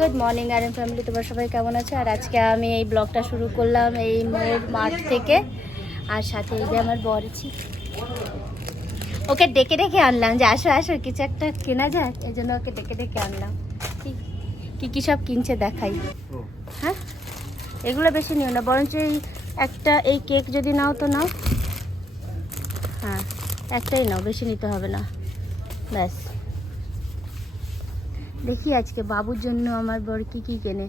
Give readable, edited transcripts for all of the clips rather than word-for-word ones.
Good morning R M family, তোমার সবাই কেমন আছে? আর আজকে আমি এই ব্লগটা শুরু করলাম এই মোড় মাঠ থেকে। আর সাথে এই যে আমার বরছি, ওকে ডেকে ডেকে আনলাম যে আসো আসো কিছু একটা কেনা যায়, এই জন্য ওকে ডেকে ডেকে আনলাম। কি কি সব কিনছে দেখাই। হ্যাঁ, এগুলো বেশি নিও না, বরঞ্চ এই একটা এই কেক যদি নাও তো নাও। হ্যাঁ, একটাই নাও, বেশি নিতে হবে না, ব্যাস। দেখি আজকে বাবুর জন্য আমার বর কি কি কেনে।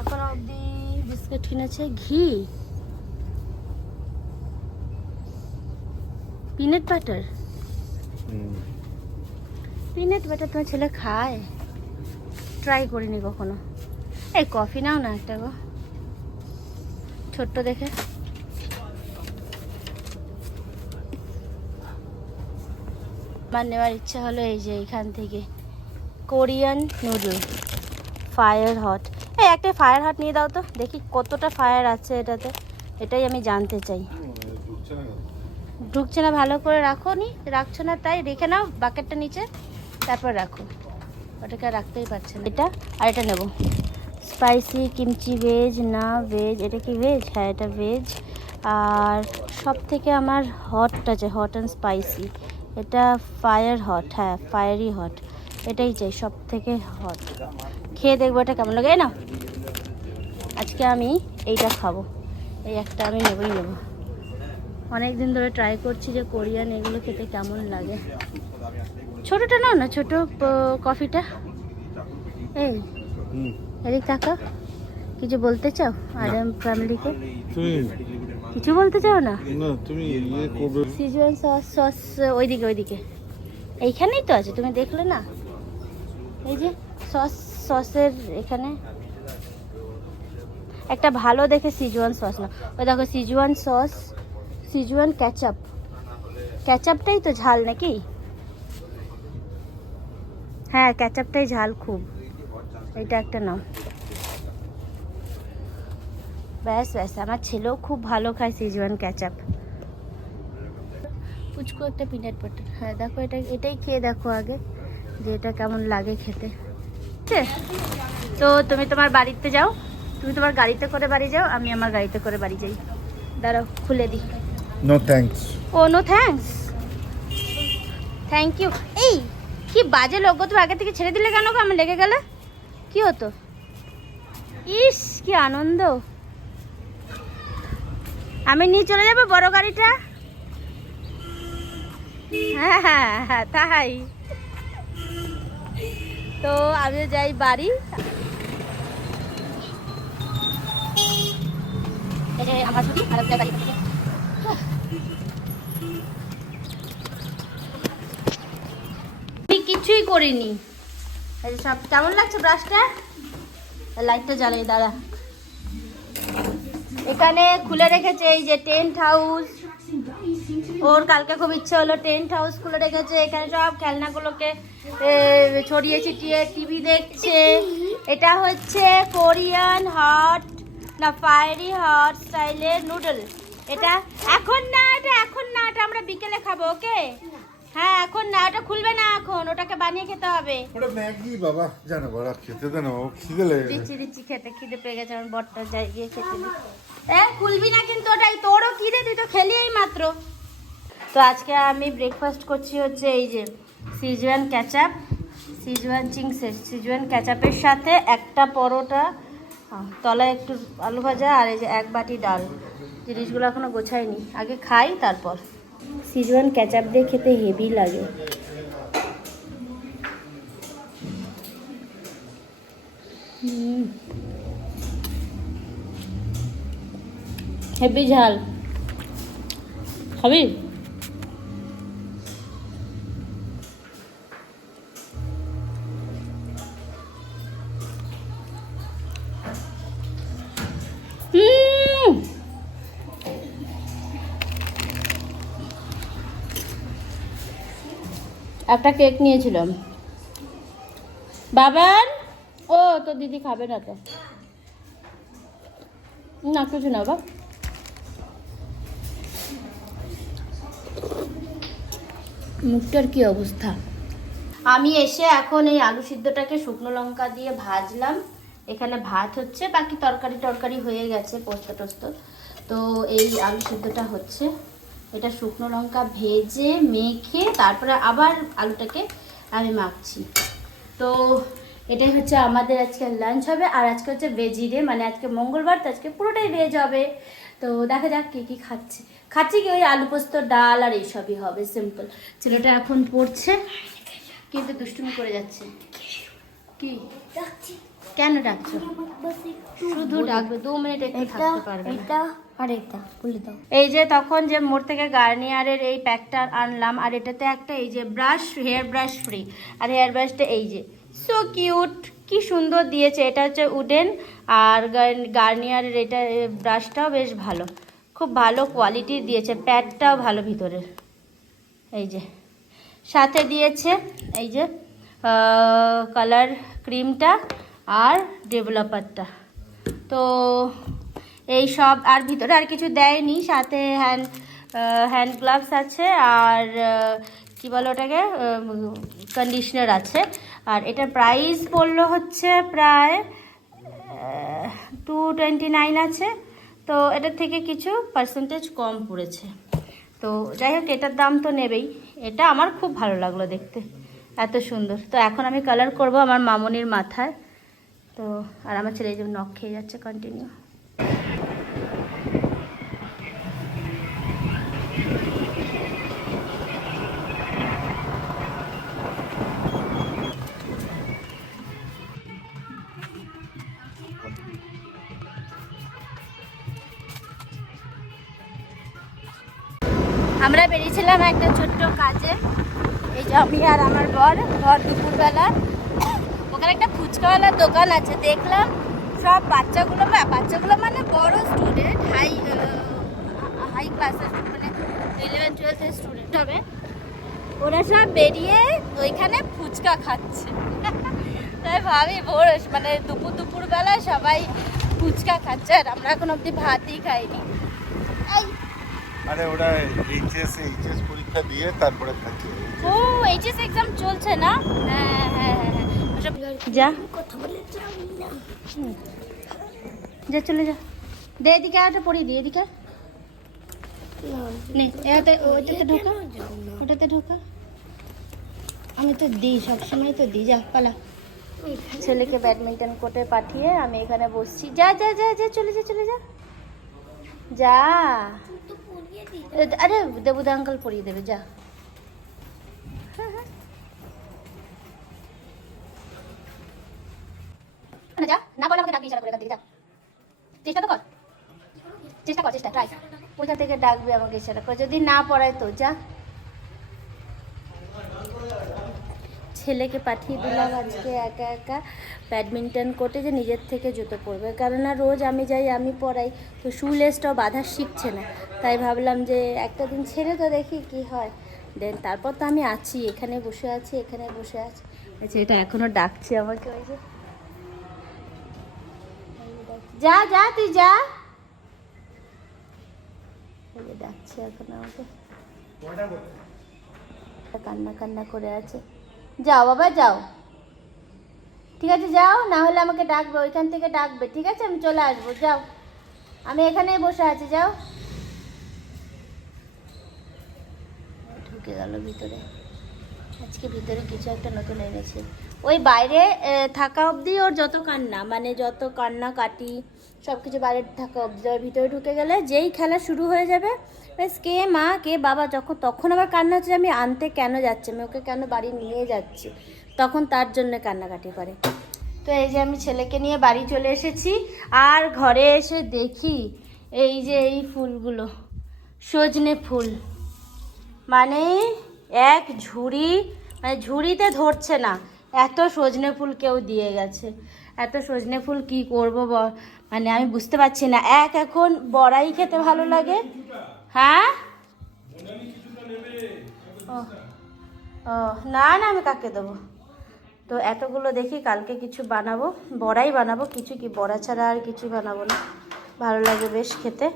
এখন অবধি বিস্কুট কিনেছে, ঘি, পিনাট বাটার। পিনাট বাটার তোমার ছেলে খায়? ট্রাই করিনি কখনো। এই কফি নাও না একটা গো, ছোট্ট দেখে। আমার নেওয়ার ইচ্ছা হলো এই যে এখান থেকে কোরিয়ান নুডল ফায়ার হট। এই একটা ফায়ার হট নিয়ে দাও তো, দেখি কতটা ফায়ার আছে এটাতে, এটাই আমি জানতে চাই। ঢুকছে না, ভালো করে রাখো। রাখছো না তাই রেখে নাও বাকেটটা নিচে, তারপর রাখো। ওটাকে রাখতেই পারছে না। এটা আর এটা নেব, স্পাইসি কিমচি ভেজ না ভেজ, এটা কি ভেজ? হ্যাঁ এটা ভেজ। আর সব থেকে আমার হট আছে, হট অ্যান্ড স্পাইসি। এটা ফায়ার হট, হ্যাঁ ফায়ারি হট, এটাই চাই সব থেকে হট। খেয়ে দেখবো এটা কেমন লাগে। না আজকে আমি এইটা খাবো, এই একটা আমি নেবই নেব। অনেক দিন ধরে ট্রাই করছি যে কোরিয়ান এগুলো খেতে কেমন লাগে। ছোটোটা নাও না, ছোটো কফিটা। এই এদিক তাকা, কিছু বলতে চাও আর এম ফ্যামিলিকে? কিছু বলতে চাও না? তুমি করবে সিজুয়ান সস ওইদিকে এইখানেই তো আছে, তুমি দেখলে না? এই যে সসের এখানে একটা ভালো দেখে সিজুয়ান সস না, ওই দেখো সিজুয়ান সস, সিজুয়ান ক্যাচাপটাই তো ঝাল নাকি? হ্যাঁ ক্যাচাপটাই ঝাল খুব, এইটা একটা নাও। ব্যাস ব্যাস, আমার ছেলেও খুব ভালো খায় সিজুয়ান ক্যাচাপ। পুচকু একটা পিনাট বাটার। হ্যাঁ দেখো, এটাই খেয়ে দেখো আগে যে এটা কেমন লাগে খেতে। ঠিক আছে, তো তুমি তোমার বাড়িতে যাও, তুমি তোমার গাড়িতে করে বাড়ি যাও, আমি আমার গাড়িতে করে বাড়ি যাই। দাঁড়াও খুলে দিই। No thanks. Oh no thanks, thank you. এই কি বাজে লোক গো, তুমি আগে থেকে ছেড়ে দিলে কেন গো? আমার লেগে গেলে কি হতো? ইস কি আনন্দ, আমি নিয়ে চলে যাবো বড় গাড়িটা। হ্যাঁ হ্যাঁ হ্যাঁ তাই তো, আমি যাই বাড়ি। আমার ছুটি আমি কিছুই করিনি। সব কেমন লাগছে ব্রাশটা? লাইটটা জ্বালাই দাঁড়া। এখানে খুলে রেখেছে এই যে টেন্ট হাউস, ওর কালকে খুব ইচ্ছে হলো টেন্ট হাউস খুলে রেখেছে। এখানে সব খেলনাগুলোকে ছড়িয়ে ছিটিয়ে টিভি দেখছে। এটা হচ্ছে কোরিয়ান হট না ফায়ারি হট স্টাইলের নুডল। এটা এখন না, এটা আমরা বিকেলে খাবো, ওকে? হ্যাঁ এখন না, ওটা খুলবে না এখন, ওটাকে বানিয়ে খেতে হবে। ওটা ম্যাগি বাবা, জানো বড় খেতে দেন, ও খিদে লেগে গেছে। দিচ্ছি খেতে, খিদে পেয়ে গেছে আমার বরটা, যাই গিয়ে খেতে দিই। খুলবি না কিন্তু, ওটাই তোরও খিদে, তুই তো খেলি এই মাত্র। তো আজকে আমি ব্রেকফাস্ট করছি হচ্ছে এই যে সিজুয়ান ক্যাচাপ, সিজুয়ান ক্যাচাপের সাথে একটা পরোটা, তলায় একটু আলু ভাজা, আর এই যে এক বাটি ডাল। জিনিসগুলো এখনো গোছাইনি, আগে খাই তারপর। সিজুয়ান ক্যাচাপ দিয়ে খেতে হেভি লাগে। হেভি ঝাল, খাবি? একটা কেক নিয়েছিলাম বাবার। ও তো দিদি খাবে না তো, না কিছু না বাবা। মুখটার কি অবস্থা? আমি এসে এখন এই আলু সিদ্ধটাকে শুকনো লঙ্কা দিয়ে ভাজলাম। এখানে ভাত হচ্ছে, বাকি তরকারি হয়ে গেছে, পোস্ত টোস্ত। তো এই আলু সিদ্ধটা হচ্ছে, এটা শুকনো লঙ্কা ভেজে মেখে তারপরে আবার আলুটাকে আমি মাখছি। তো এটাই হচ্ছে আমাদের আজকে লাঞ্চ হবে। আর আজকে হচ্ছে ভেজি ডে, মানে আজকে মঙ্গলবার, তো আজকে পুরোটাই ভেজ হবে। তো দেখা যাক কী কী খাচ্ছি কি ওই আলু পোস্ত, ডাল আর এইসবই হবে, সিম্পল। ছেলেটা এখন পড়ছে কিন্তু দুষ্টুমি করে যাচ্ছে। কি কেন ডাকছো? শুধু ডাকবে, 2 মিনিট একটু থাকতে পারবে না। এই যে তখন যে মোড় থেকে গার্নিয়ারের এই প্যাকটা আনলাম, আর এটাতে একটা এই যে ব্রাশ, হেয়ার ব্রাশ ফ্রি। আর হেয়ার ব্রাশটা এই যে সো কিউট, কি সুন্দর দিয়েছে। এটা হচ্ছে উডেন, আর গার্নিয়ারের এটা ব্রাশটাও বেশ ভালো, খুব ভালো কোয়ালিটির দিয়েছে, প্যাডটাও ভালো ভিতরের। এই যে সাথে দিয়েছে এই যে কালার ক্রিমটা আর ডেভেলপারটা। তো এই সব, আর ভিতরে আর কিছু দেয়নি। সাথে হ্যান্ড গ্লাভস আছে, আর কি বলো ওটাকে, কন্ডিশনার আছে। আর এটা প্রাইস পড়লো হচ্ছে প্রায় 229 আছে। তো এটার থেকে কিছু পার্সেন্টেজ কম পড়েছে। তো যাই হোক, এটার দাম তো নেবেই। এটা আমার খুব ভালো লাগলো দেখতে, এত সুন্দর। তো এখন আমি কালার করব আমার মামনির মাথায়। তো আর আমার ছেলে এই যে নখ খেয়ে যাচ্ছে কন্টিনিউ। আমরা বেরিয়েছিলাম একটা ছোট্ট কাজে, এই যে আমি আর আমার বর দুপুরবেলা ওখানে একটা ফুচকাওয়ালার দোকান আছে। দেখলাম সব বাচ্চাগুলো মানে বড় স্টুডেন্ট, হাই ক্লাসের, মানে 11-12 স্টুডেন্ট হবে। ওরা সব বেরিয়ে ওইখানে ফুচকা খাচ্ছে। তাই ভাবি মানে দুপুরবেলা সবাই ফুচকা খাচ্ছে, আর আমরা এখন অব্দি ভাতই খাইনি। আরে ওরা এইচএস পরীক্ষা দিয়ে তারপরে খাচ্ছে। ও এইচএস এক্সাম চলছে না? হ্যাঁ হ্যাঁ হ্যাঁ, যা কথা বলে যা, চলে যা। দে এদিকে, আটা পড়িয়ে দিই এদিকে। নে ওইটাতে ঢোকা, ওটাতে ঢোকা। আমি তো দিই, সবসময় তো দিই। যা পালা। ছেলেকে ব্যাডমিন্টন কোর্টে পাঠিয়ে আমি এখানে বসছি। যা যা যা যা, চলে যা চলে যা যা। আরে দেবুদা আঙ্কেল পরিয়ে দেবে, যা। যা, না বলে আমাকে ডাকবি ইশারা করে, এখান থেকে যা। চেষ্টা তো কর, চেষ্টা ট্রাই। ওইখান থেকে ডাকবি আমাকে ইশারা করে, যদি না পড়ায় তো যা। ছেলেকে পাঠিয়ে দিলাম আজকে একা একা ব্যাডমিন্টন কোর্টে, যে নিজের থেকে জুতো পরবে, কারণ না রোজ আমি যাই, আমি পড়াই, তো শু লেসটাও বাঁধা শিখছে না। তাই ভাবলাম যে একটা দিন ছেড়ে তো দেখি কি হয়। দেন তারপর তো আমি আছি, এখানে বসে আছি। আচ্ছা, এটা এখনও ডাকছে আমাকে, ওই যে যা যা, তুই যা। ডাকছে এখন আমাকে, কান্না করে আছে। যাও বাবা যাও, ঠিক আছে যাও, না হলে আমাকে ডাকবে, ওইখান থেকে ডাকবে, ঠিক আছে? আমি চলে আসবো, যাও। আমি এখানেই বসে আছি, যাও। ঢুকে গেল ভিতরে। আজকে ভিতরে কিছু একটা নতুন এনেছে। ওই বাইরে থাকা অবধি ওর যত কান্না, মানে যত কান্না কাটি সব কিছু বাইরে থাকা অবধি, ভিতরে ঢুকে গেলে যেই খেলা শুরু হয়ে যাবে, কে মা কে বাবা, তখন আবার কান্না হচ্ছে আমি আনতে কেন যাচ্ছি, আমি ওকে কেন বাড়ি নিয়ে যাচ্ছি, তখন তার জন্য কান্নাকাটি করে। তো এই যে আমি ছেলেকে নিয়ে বাড়ি চলে এসেছি, আর ঘরে এসে দেখি এই যে এই ফুলগুলো, সজনে ফুল, মানে এক ঝুড়ি, মানে ঝুড়িতে ধরছে না, এত সজনে ফুল কেউ দিয়ে গেছে। এত সজনে ফুল কী করবো মানে আমি বুঝতে পারছি না। এখন বড়াই খেতে ভালো লাগে। হ্যাঁ ও না আমি কাকে দেবো? তো এতগুলো দেখি কালকে কিছু বানাবো, বড়াই বানাবো, কিছু কি বড়া ছাড়া আর কিছু বানাবো না। ভালো লাগে বেশ খেতে।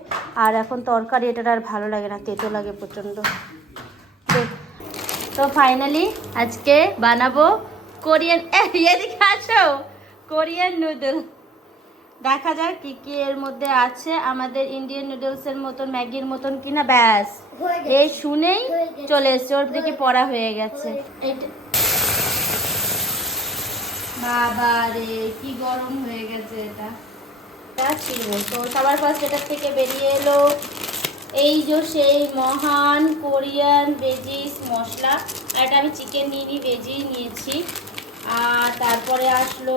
আর এখন তরকারি এটা আর ভালো লাগে না, তেতো লাগে প্রচণ্ড। তো তো ফাইনালি আজকে বানাবো কোরিয়ান, এদিকে আসো, কোরিয়ান নুডল। দেখা যাক কি কি এর মধ্যে আছে। আমাদের ইন্ডিয়ান নুডলসের মতন, ম্যাগির মতন কিনা, ব্যাস এই শুনেই চলে এসছে। ওর দিকে পড়া হয়ে গেছে। এইটা বাবা রে, কি গরম হয়ে গেছে এটা। ছিল তো সবার ফার্স্ট এটার থেকে বেরিয়ে এলো এই যে সেই মহান কোরিয়ান ভেজিস মশলা। আর এটা আমি চিকেন নিইনি, ভেজই নিয়েছি। আর তারপরে আসলো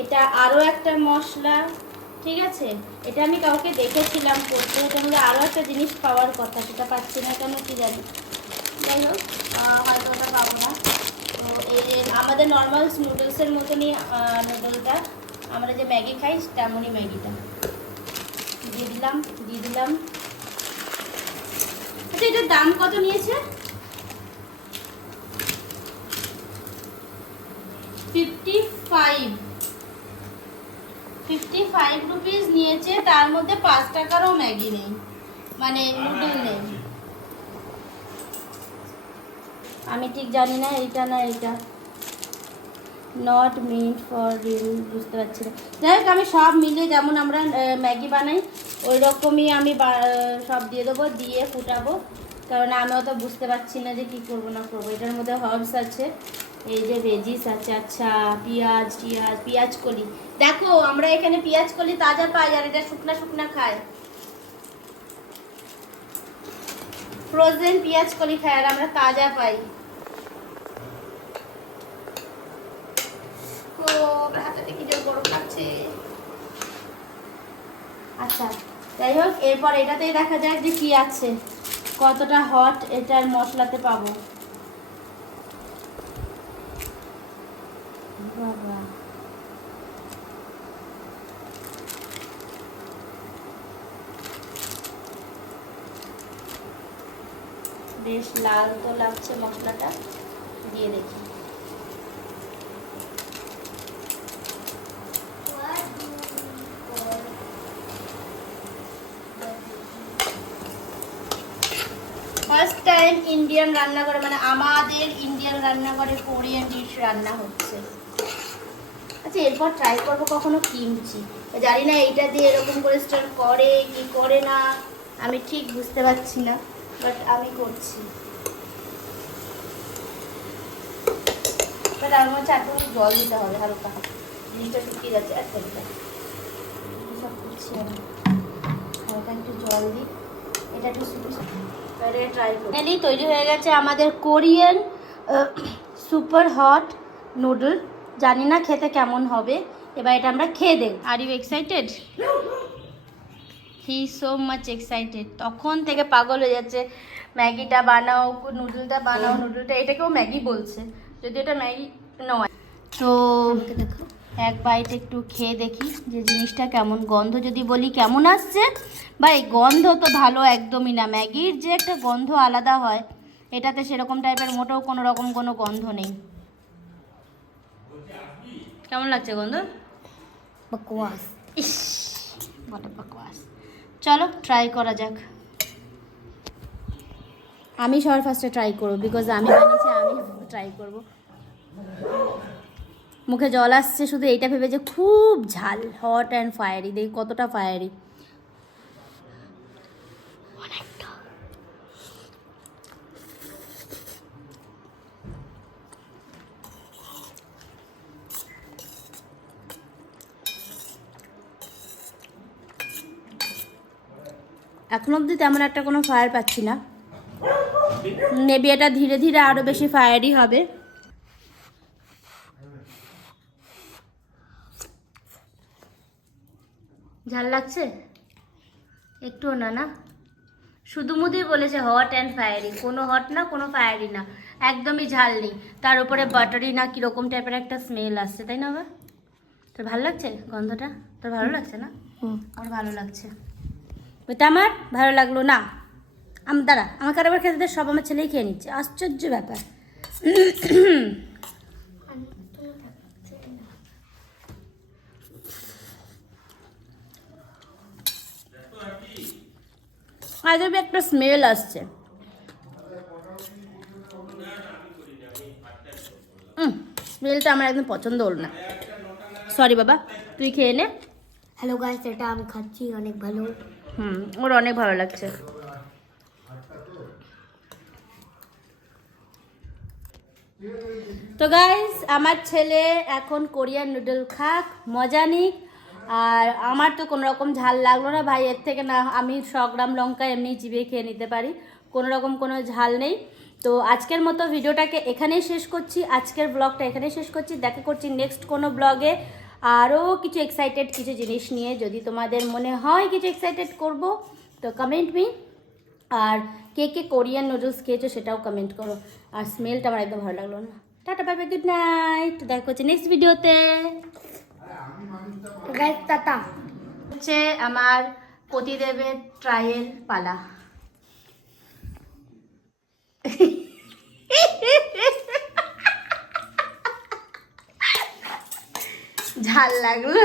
এটা আরও একটা মশলা, ঠিক আছে। এটা আমি কাউকে দেখেছিলাম করতে, এটার মধ্যে আরও একটা জিনিস পাওয়ার কথা, সেটা পাচ্ছি না কেন কি জানি। যাই হোক, হয়তো ওটা পাবো না। তো এই যে আমাদের নর্মাল নুডলসের মতনই নুডলটা, আমরা যে ম্যাগি খাই তেমনই ম্যাগিটা দিয়ে দিলাম। আচ্ছা, এটার দাম কত নিয়েছে? 55 রুপিস নিয়েছে। তার মধ্যে 5 টাকারও ম্যাগি নেই, মানে নুডল নেই। আমি ঠিক জানি না এইটা না এইটা, নট মিন্ট ফর রিল, বুঝতে পারছি না। যাই হোক, আমি সব মিলে যেমন আমরা ম্যাগি বানাই ওই রকমই আমি সব দিয়ে দেবো, দিয়ে ফুটাবো। কারণ আমি অত বুঝতে পারছি না যে কী করবো না করবো। এটার মধ্যে হার্বস আছে, এই যে ভেজিস আছে, আচ্ছা পেঁয়াজ কলি। দেখো আমরা এখানে পেঁয়াজ কলি তাজা পাই, আর এটা শুকনা খায়, ফ্রোজেন পেঁয়াজ কলি খায়, আর আমরা তাজা পাই। আচ্ছা, যাই হোক, এরপর এটাতেই দেখা যাক যে কি আছে, কতটা হট এটার মশলাতে পাবো। বাবা, বেশ লাল তো লাগছে মশলাটা, দিয়ে দেখি। ফার্স্ট টাইম ইন্ডিয়ান রান্নাঘরে, মানে আমাদের ইন্ডিয়ান রান্নাঘরে কোরিয়ান ডিশ রান্না হচ্ছে। আচ্ছা, এরপর ট্রাই করবো কখনো কিমচি। জানি না এইটা দিয়ে এরকম করে স্টার করে কি করে না, আমি ঠিক বুঝতে পারছি না, বাট আমি করছি। বাট আমার হচ্ছে একটু জল দিতে হবে হালকা, জিনিসটা শুকিয়ে যাচ্ছে। আচ্ছা, সব করছি আমি, হালকা একটু জল দিই, এটা একটু তৈরি হয়ে গেছে আমাদের কোরিয়ান সুপার হট নুডল। জানি না খেতে কেমন হবে, এবার এটা আমরা খেয়ে দেব। Are you excited? He so much excited, তখন থেকে পাগল হয়ে যাচ্ছে। ম্যাগিটা বানাও, নুডলটা বানাও, নুডলটা, এটাকেও ম্যাগি বলছে, যদি এটা ম্যাগি নয়। তো এক বাইট একটু খেয়ে দেখি যে জিনিসটা কেমন। গন্ধ যদি বলি কেমন আসছে, ভাই গন্ধ তো ভালো একদমই না। ম্যাগির যে একটা গন্ধ আলাদা হয়, এটাতে সেরকম টাইপের মোটেও কোনো রকম কোনো গন্ধ নেই। কেমন লাগছে গন্ধ? বকওয়াস, ইস বড় বকওয়াস। চলো ট্রাই করা যাক। আমি সবার ফার্স্টে ট্রাই করবো, বিকজ আমি বানিয়েছি, আমি ট্রাই করবো। মুখে জল আসছে শুধু এইটা ভেবে যে খুব ঝাল, হট অ্যান্ড ফায়ারি। দেখি কতটা ফায়ারি। অনেকটা। এখন অবধি তেমন একটা কোনো ফায়ার পাচ্ছি না, মেবি এটা ধীরে ধীরে আরও বেশি ফায়ারি হবে। ঝাল লাগছে একটুও না? না, শুধু মুধুই বলেছে হট অ্যান্ড ফায়ারি, কোনো হট না কোনো ফায়ারি না, একদমই ঝাল নেই। তার উপরে বাটারি না কীরকম টাইপের একটা স্মেল আসছে, তাই না? আবার তোর ভালো লাগছে গন্ধটা? তোর ভালো লাগছে না? আমার ভালো লাগছে। ওইটা আমার ভালো লাগলো না। দাঁড়া, আমাকে আবার খেতে দে, সব আমার ছেলেই খেয়ে নিচ্ছে, আশ্চর্য ব্যাপার। আজবে একটা স্মেল আসছে। স্মেলটা আমার একদম পছন্দ হলো না। সরি বাবা, তুই খেয়ে নে। হ্যালো গাইস, এটা আমি খাচ্ছি, অনেক ভালো। ওর অনেক ভালো লাগছে। তো গাইস, আমার ছেলে এখন কোরিয়ান নুডল খাক, মজা নিক। আর আমার তো কোনো রকম ঝাল লাগলো না ভাই, এর থেকে না আমি 100 গ্রাম লঙ্কা এমনি চিবিয়ে খেয়ে নিতে পারি, কোনো রকম কোনো ঝাল নেই। তো আজকের মতো ভিডিওটাকে এখানেই শেষ করছি, আজকের ব্লগটা এখানেই শেষ করছি। দেখা করছি নেক্সট কোনো ব্লগে আরও কিছু এক্সাইটেড কিছু জিনিস নিয়ে। যদি তোমাদের মনে হয় কিছু এক্সাইটেড করব তো কমেন্ট মি। আর কে কে কোরিয়ান নুডলস খেয়েছো সেটাও কমেন্ট করো। আর স্মেলটা আমার একদম ভালো লাগলো না। Tata, bye bye, good night. দেখা হচ্ছে নেক্সট ভিডিওতে। Guys tata. হচ্ছে আমার পতিদেবের ট্রায়েল পালা। ঝাল লাগলো?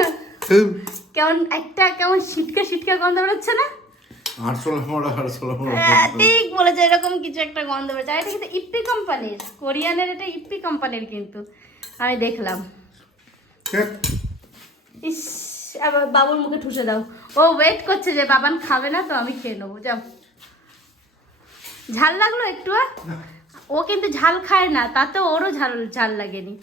কেমন একটা কেমন শিটকা শিটকা গন্ধ বেরোচ্ছে না? ঠিক বলেছে, এরকম কিছু একটা গন্ধ বেরোচ্ছে। আর এটা কিন্তু ইপ্পি কোম্পানির, কোরিয়ানের, এটা ইপ্পি কোম্পানির কিন্তু আমি দেখলাম। ইস, আবার বাবুর মুখে ঠুসে দাও। ও ওয়েট করছে যে বাবান খাবে না, তো আমি খেয়ে নেবো। যাও। ঝাল লাগলো একটু? ও কিন্তু ঝাল খায় না, তাতে ওরও ঝাল ঝাল লাগেনি।